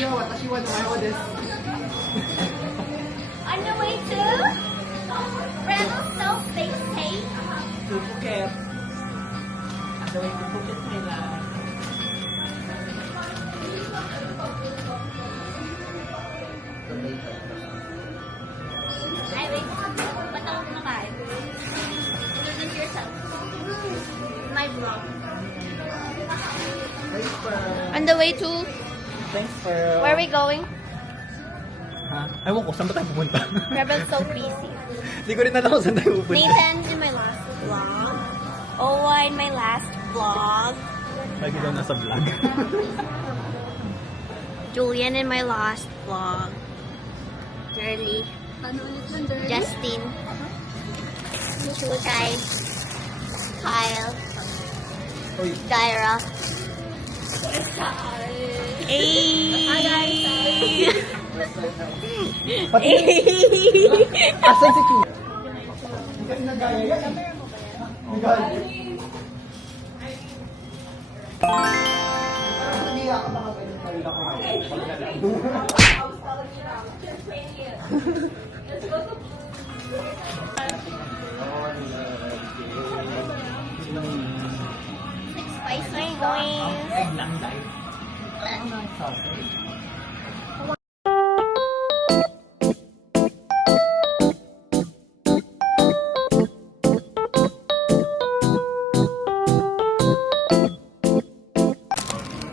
On the way to Revelstoke Big State. To Phuket. On the way to Phuket, Thailand. Ay, wait. Ba't ako kumakain? Introduce yourself. My vlog. Thanks for... On the way to... Thanks for... Where are we going? Ha? Ewan ko, saan ba tayo pupunta? Revelstoke BC. Hindi ko rin alam kung saan tayo pupunta. Nathan's in my last vlog. Owa in my last vlog. Lagi daw nasa vlog. Julian in my last vlog. Girly. Justin. Chugay. Kyle. Uy. Gyra. Ay. Pati... Asan si Chu? Hindi kasi nagaya yan. Nagaya. Hindi ako makagaling talaga ko ngayon. Spice my going. Egg lang dahil. Sausage.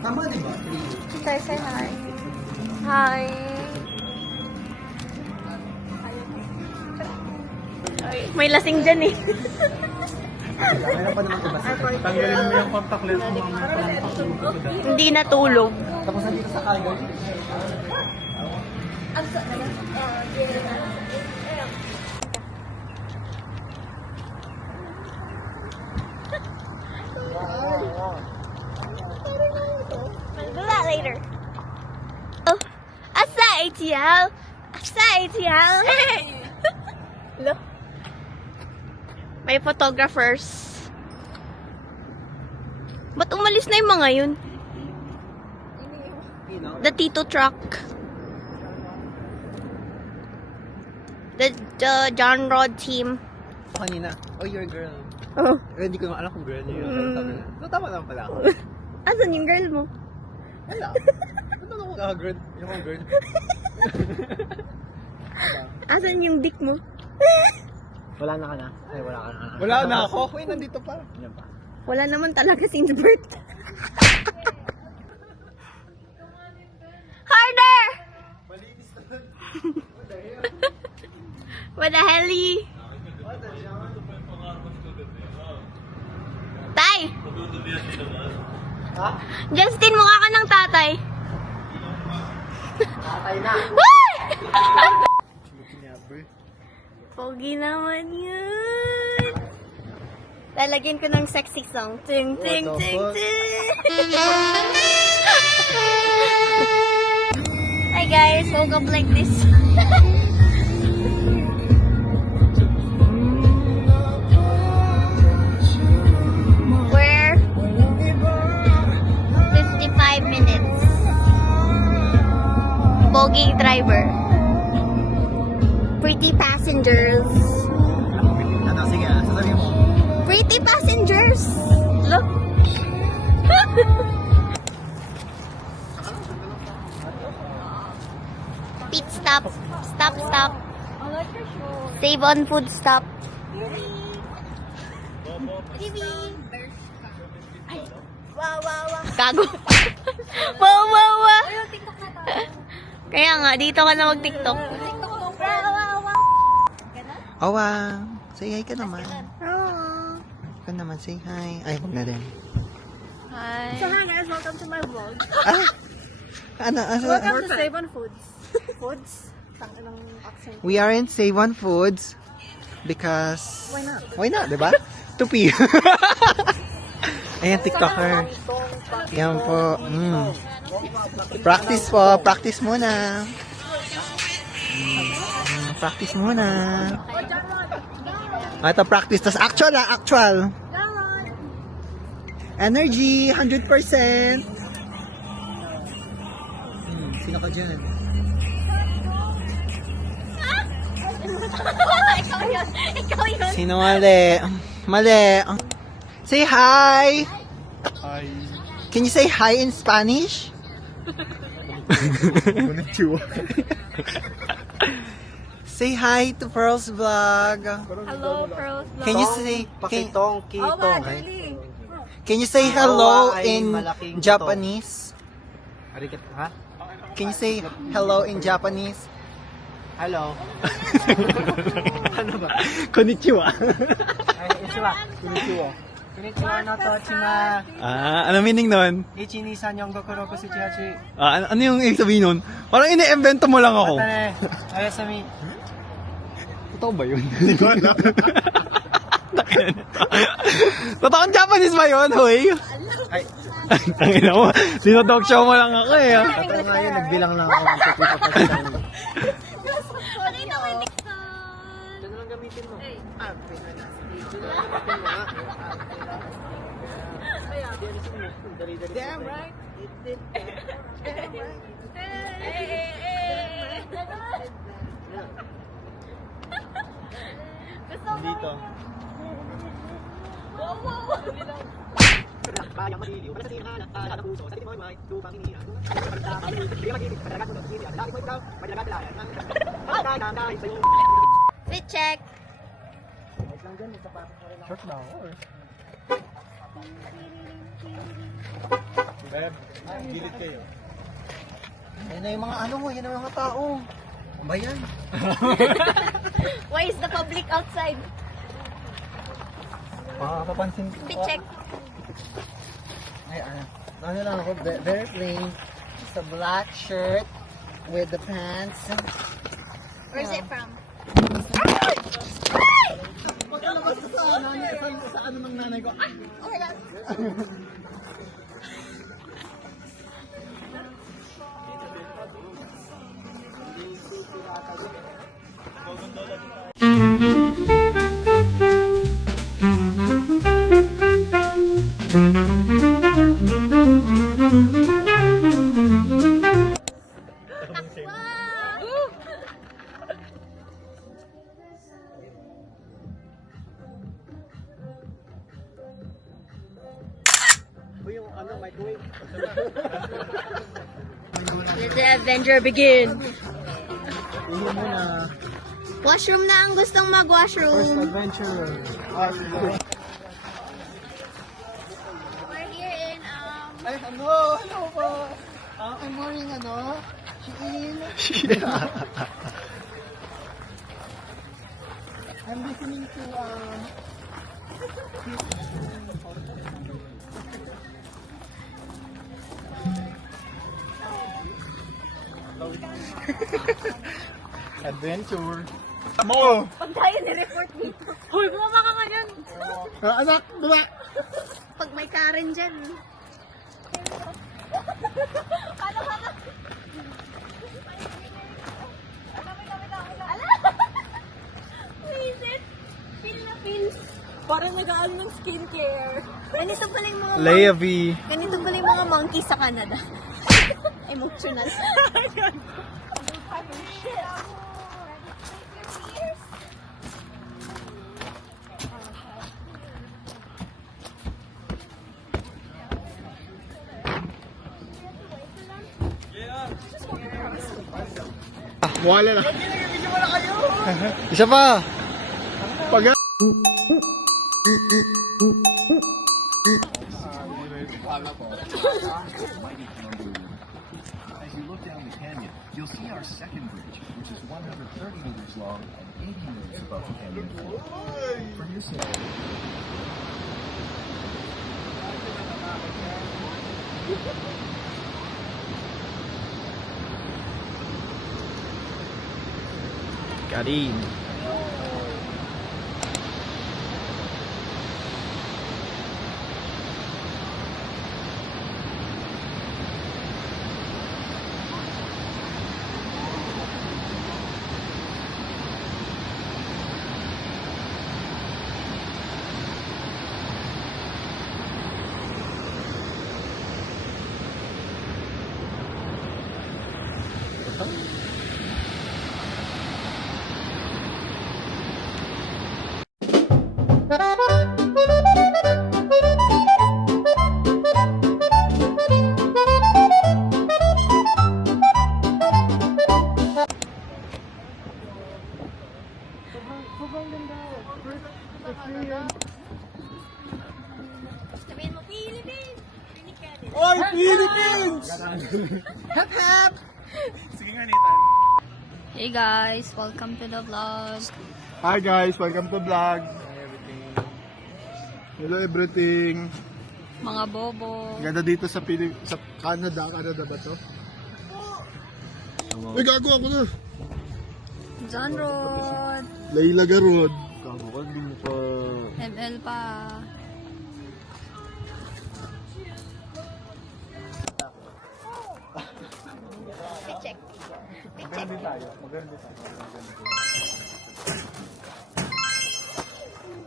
Tama diba? Say hi. Hi. May lasing dyan eh. Mayroon pa naman diba? Tanggalin mo yung contact lens mo mamaya. Hindi natulog. Tapos nandito sa Calgary. We'll do that later. Oh, asa ATL? Asa ATL? Look. May photographers. Ba't umalis na yung mga yun? The Tito truck. The John Rod team. Kanina, oh, you're a girl. Oh. Hindi ko naman alam kung girl niyo yun. Sabi na, so tama lang pala ako. Asan yung girl mo? Wala. Ano ako girl? Yung akong girl. Asan yung dick mo? Wala na ka na? Ay, wala ka na. Wala na ako. Uy, nandito pa. Yan pa. Wala naman talaga si Bert. Harder! What the hell? Tay! Ha? Justin, mukha ka ng tatay. Tatay na. Why? Kinabri. Pogi naman yun. Lalagyan ko ng sexy song. Ting, ting, What the ting, fuck? ting. Hi guys, woke up like this. We're 55 minutes. Pogi driver. Pretty passengers. Ano, sige ah. Sasabihin mo. Pretty passengers. Look. Pit stop. Stop, stop. Save on food stop. Wow, wow, wow. Gago. Wow, wow, wow. Kaya nga, dito ka na mag-TikTok. Wow, wow, wow. Awa. Say hi ka naman. Oh. Ka naman, say hi. Ay, huwag na din. Hi. So hi guys, welcome to my vlog. Ah! Ano? Welcome to Save on Foods. Foods? Tanganang accent. We are in Save On Foods because... Why not? Why not, diba? Tupi. Ayan, TikToker. Yan po. Practice po. Practice muna. Practice muna. Ito, practice. Tapos actual ah, actual. Energy, 100%. Sino ka dyan? Ikaw yun. Ikaw yun. Sino mali? Mali. Say hi! Hi. Can you say hi in Spanish? Konnichiwa. Say hi to Pearl's vlog. Hello, Pearls. Can you say Pakitong, kitong. Can you say hello Awa ay in malaking Japanese? Arigat, ha? Can you say hello in Japanese? Hello. Ano ba? Konnichiwa. Ay, ichiwa. Konnichiwa. Konnichiwa no tochima. Ano meaning nun? 123456788. Ano yung ibig sabihin nun? Parang ine-invento mo lang ako. Mata ne. Ayasami. Totoo ba yun? Totoong Japanese ba yun, hoy? Ay, Tangina mo, dino-talk show mo lang ako eh. totoo nga yun. Nagbilang lang ako. Ang Pakita mo yung Nixon. Diyan lang gamitin mo. Damn right. Dito. Bayang maliliw, para sa tinhanan, ng puso, sa titin mo'y may lupang hinihan. Fit check. Short na ako or? Gilid kayo. Yan na yung mga ano mo, yan na yung mga tao. Ano ba yan? Why is the public outside? Papansin ko. Fit check. Ay, ano lang ako, very plain. It's a black shirt with the pants. Where is it from? Pagkalabas ko sa ano ng nanay ko. Ah! Oh my God. Yung ano, microwave. Let the adventure begin. Ihi muna. Washroom na ang gustong First mag-washroom. adventure. We're here in, Ay, hello po. Good morning, Shein. I'm listening to, Adventure. pag tayo ni-report dito. Hoy, bumaba ka ganyan. anak, diba? Pag may Karen dyan. Paano ka na? Ala! Visit! Philippines! Parang nag-aal ng skincare. Ganito pala yung mga Leia V. ganito pala yung mga monkeys sa Canada. Emotional. Wala na. Isa pa. Pag As you look down the canyon, you'll see our second bridge, which is 130 meters long and 80 meters above the canyon floor. From your side, Karin. Sabihin mo, Philippines! Oy, Philippines! Hep hep! Hey guys, welcome to the vlog. Hi guys, welcome to vlog. Hello everything. Mga bobo. Ganda dito sa sa Canada. Canada ba to? Uy, gago ako na. John Road. Layla Garod. Gago ka, hindi mo pa... ML pa. Check. Maganda tayo. Maganda tayo.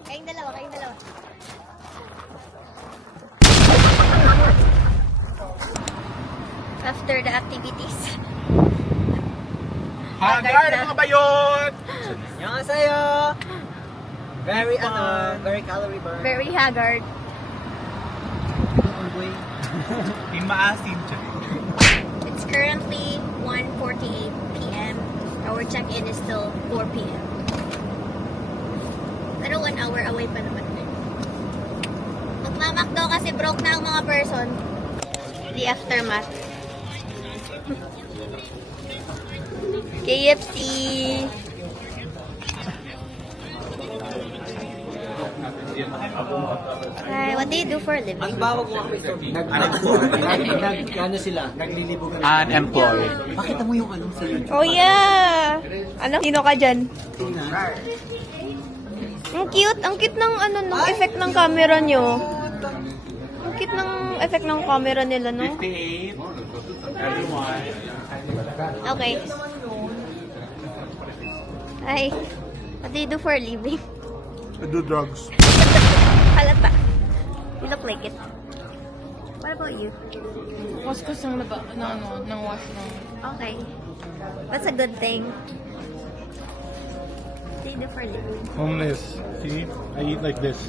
Kayong dalawa, kayong dalawa. After the activities. Hagar na mga bayot! 안녕하세요. Very very calorie burn. Very haggard. Yung maasim siya. It's currently 1:48 p.m. Our check-in is still 4 p.m. Pero 1 hour away pa naman. Magmamakdo kasi broke na ang mga person. The aftermath. KFC. Hi, what do you do for a living? Bawag mo ako ito. Ano sila? Naglilibugan. Unemployed. Pakita mo yung ano sa YouTube. Oh yeah! Ano? Sino ka dyan? Ang cute ng ano, ng effect ng camera nyo. Ang cute ng effect ng camera nila, no? 58. Everyone. Okay. Hi. What do you do for a living? I do drugs. Halata. You look like it. What about you? Kuskus ng laba, ng wash ng... Okay. That's a good thing. What do you do for a living? Homeless. See? I eat like this.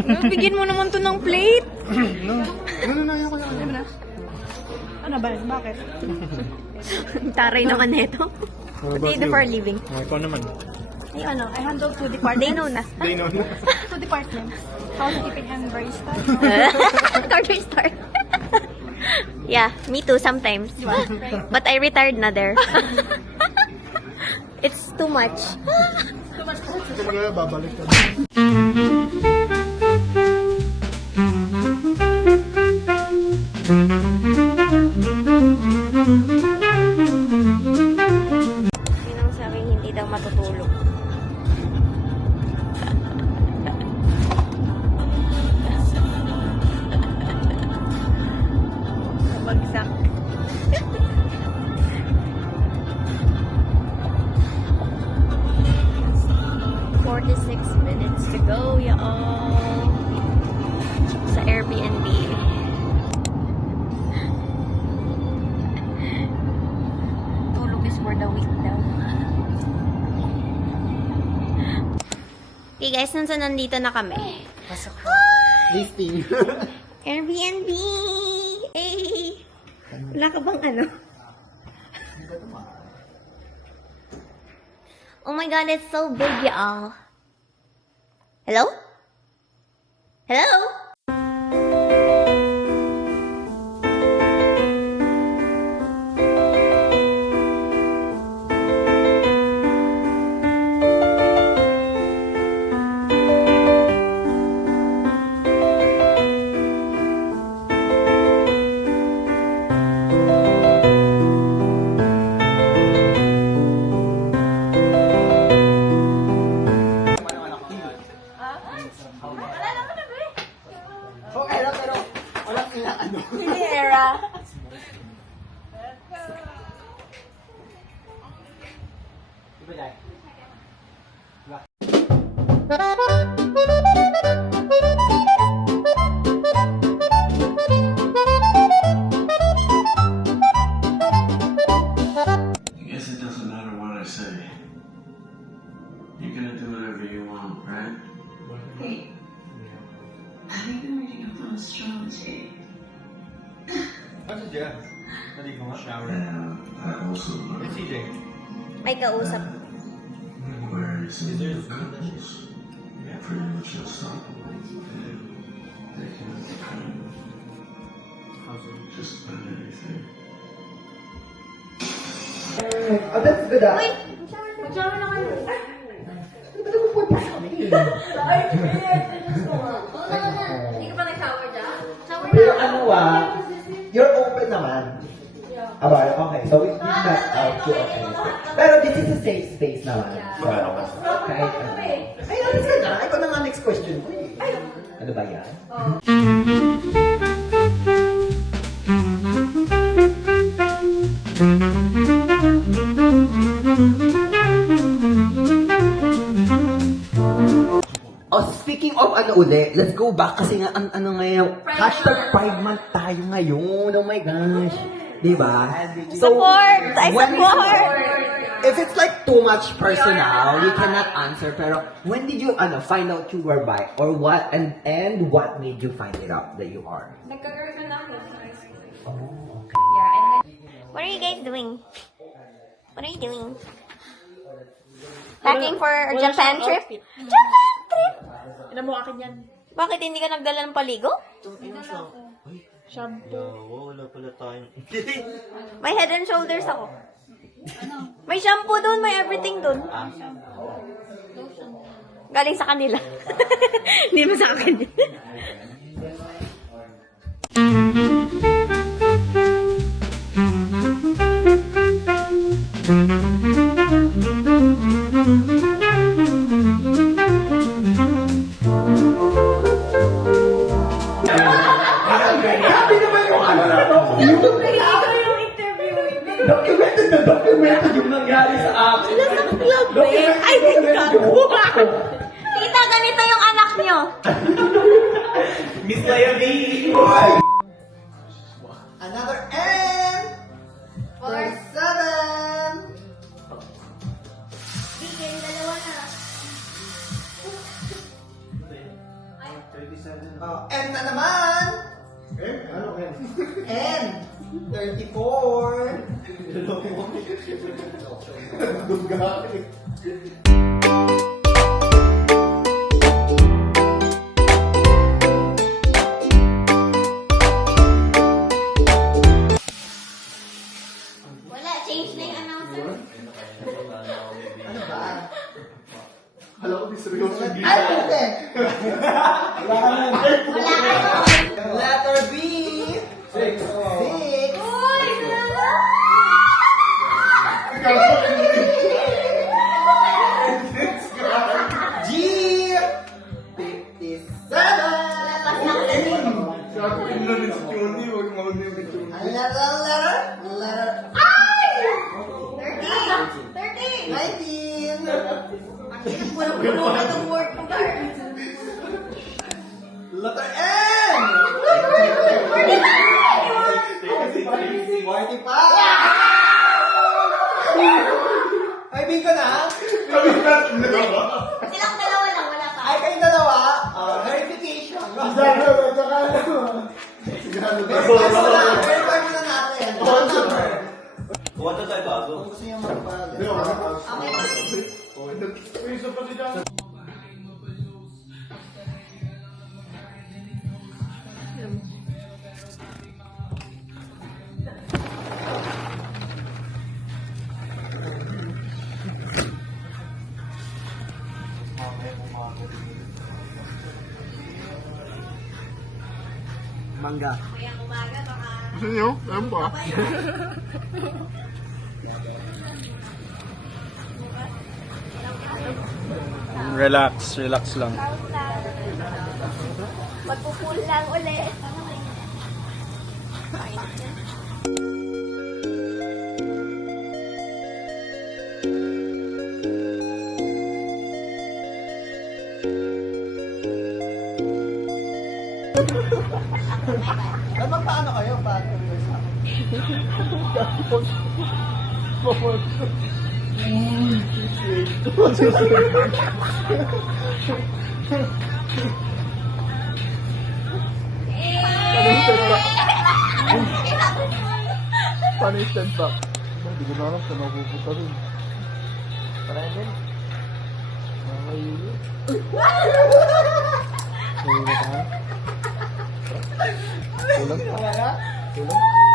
Bigyan mo naman to ng plate. No. Ayoko na. Ano ba? Bakit? Taray naman nito. What do you do for a living? Ikaw naman. Yung ano, I handle two They departments. know na. They know na. Two departments. Housekeeping and barista. Corner store. Yeah, me too sometimes. But I retired na there. It's too much. Ito na babalik ka. Sinang sabing hindi daw matutulog. Bagsak. 46 minutes to go, y'all. Sa Airbnb. Tulog is for the weak daw. Okay guys, nandito na kami. Lifting. Airbnb! Hey! Wala ka bang ano? Oh my god, it's so big, y'all. Hello? Hello? Okay lang, pero walang ilang ano. Hindi, Era. Diba dahil? May kausap. Oh, that's good ah. Uy! Mag-shower na kayo. Hindi ka ba nag-shower dyan? Shower Pero na. ano you're open naman. Aba, okay. So it's not out to okay. Pero this is a safe space naman. So, kahit ano. Ay, ano na? Ikaw na nga next question mo eh. Ano ba yan? Oh, speaking of ano uli, let's go back kasi nga ang ano ngayon, hashtag Pride Month tayo ngayon. Oh my gosh. Diba? Support! I when- support! If it's like too much personal, you cannot answer. Pero when did you find out you were bi? Or what? And what made you find it out that you are? Nagka-girlfriend ako sa high school. Oh, okay. Yeah, and then... What are you guys doing? What are you doing? Packing for a Japan trip? Japan trip! Ilan mo akin yan? Bakit hindi ka nagdala ng paligo? Shampoo. May head and shoulders ako. May shampoo doon, may everything doon. Galing sa kanila. Hindi mo sa akin. Happy naman yung ano na to. Documented na documented yung nangyari sa akin. Ay, nagkagawa. Tita, ganito yung anak nyo. Miss Layami! Another M! For 7! Bigyan, dalawa na. N na naman! N! 34! Wala, change na yung announcer. Ano ba? Ay, hindi! Wala kayo. Letter B! 6! Uy, dalawa. G! 57! Labas na ako. Letter. Ay! 30! 19! Ang puno-puno na itong word ko, Gar. Letter N! 45! Ay, bingo na? Silang dalawa lang, wala pa. Ay, kayong dalawa? Verification. Verify muna natin. One number. Kung gusto niyo magpala. Okay. Mangga. Kaya umaga, baka... Gusto nyo? Alam pa. Relax lang. Magpupul lang ulit. Paano kayo? Paano Paano yung stand back? Hindi ko na alam kung napupunta rin. Parang din. Nakakayuli. Kulang ka? Kulang? Kulang?